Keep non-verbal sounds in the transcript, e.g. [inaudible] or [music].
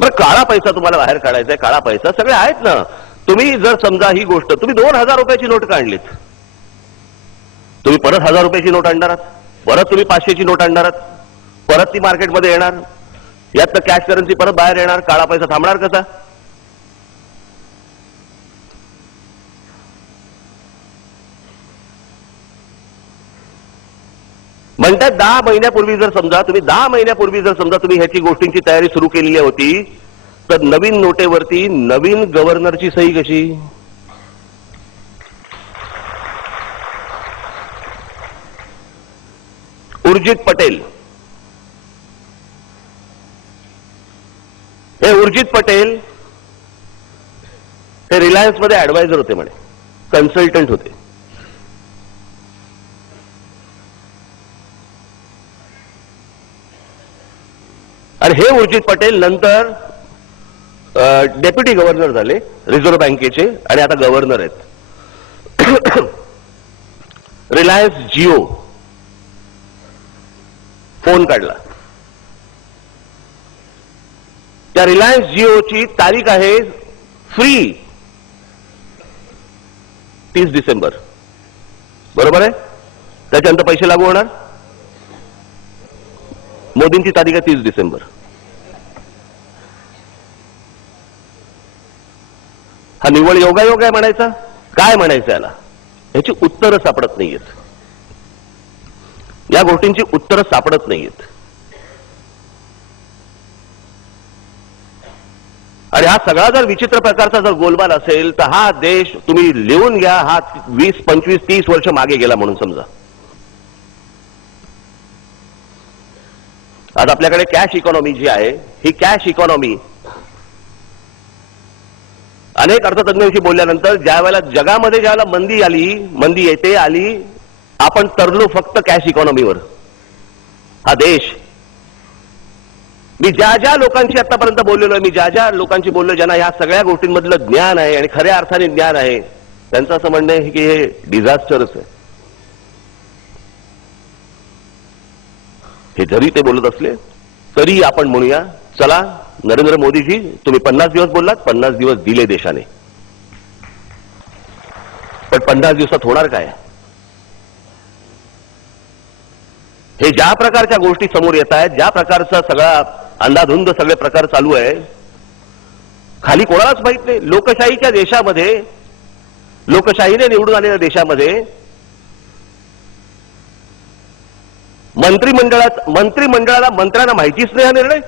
बरं काळा पैसा तुम्हाला बाहेर काढायचा आहे काळा पैसा सगळे आहेत ना. तुम्ही जर समजा ही गोष्ट तुम्ही दोन हजार रुपयाची नोट काढलीत. तुम्ही परत हजार रुपयाची नोट आणणार आहात? परत तुम्ही पाचशेची नोट आणणार आहात? परत ती मार्केटमध्ये येणार? यात तर कॅश करन्सी परत बाहेर येणार? काळा पैसा थांबणार कसा? म्हणतात दहा महिन्यापूर्वी जर समजा तुम्ही दहा महिन्यापूर्वी जर समजा तुम्ही ह्याची गोष्टींची तयारी सुरू केलेली होती तर नवीन नोटेवरती नवीन गव्हर्नरची सही कशी? उर्जित पटेल. हे उर्जित पटेल हे रिलायन्समध्ये ऍडवायझर होते म्हणे. कन्सल्टंट होते. आणि हे उर्जित पटेल नंतर डेप्युटी गव्हर्नर झाले रिझर्व्ह बँकेचे आणि आता गव्हर्नर आहेत. [coughs] रिलायन्स जिओ फोन काढला. त्या रिलायन्स जिओची तारीख आहे फ्री तीस डिसेंबर. बरोबर आहे? त्याच्यानंतर पैसे लागू होणार? मोदींची तारीख आहे तीस डिसेंबर. हा निव्वळ योगायोग आहे म्हणायचा? काय म्हणायचं याला? याची उत्तरं सापडत नाहीयेत. या गोष्टींची उत्तरं सापडत नाहीयेत. आणि हा सगळा जर विचित्र प्रकारचा जर गोलमाल असेल तर हा देश तुम्ही लिहून घ्या हा वीस पंचवीस तीस वर्ष मागे गेला म्हणून समजा. आज आपल्याकडे कॅश इकॉनॉमी जी आहे ही कॅश इकॉनॉमी अनेक अर्थतज्ञांशी बोलल्यानंतर ज्या वेळेला जगामध्ये ज्या वेळेला मंदी आली मंदी येते आली आपण तरलो फक्त कॅश इकॉनॉमीवर हा देश. मी ज्या ज्या लोकांशी आतापर्यंत बोललेलो आहे मी ज्या ज्या लोकांशी बोललो ज्यांना ह्या सगळ्या गोष्टींमधलं ज्ञान आहे आणि खऱ्या अर्थाने ज्ञान आहे त्यांचं असं म्हणणं आहे की हे डिझास्टरच आहे. हे जरी ते बोलत असले तरी आपण म्हणूया चला नरेंद्र मोदीजी तुम्ही पन्नास दिवस बोललात पन्नास दिवस दिले देशाने. पण पन्नास दिवसात होणार काय? हे ज्या प्रकारच्या गोष्टी समोर येत आहेत ज्या प्रकारचा सगळा अंधाधुंद सगळे प्रकार चालू आहे खाली कोणालाच माहीत नाही. लोकशाहीच्या देशामध्ये लोकशाहीने निवडून आलेल्या देशामध्ये मंत्रिमंडळात मंत्रिमंडळाला मंत्र्यांना माहितीच नाही हा निर्णय.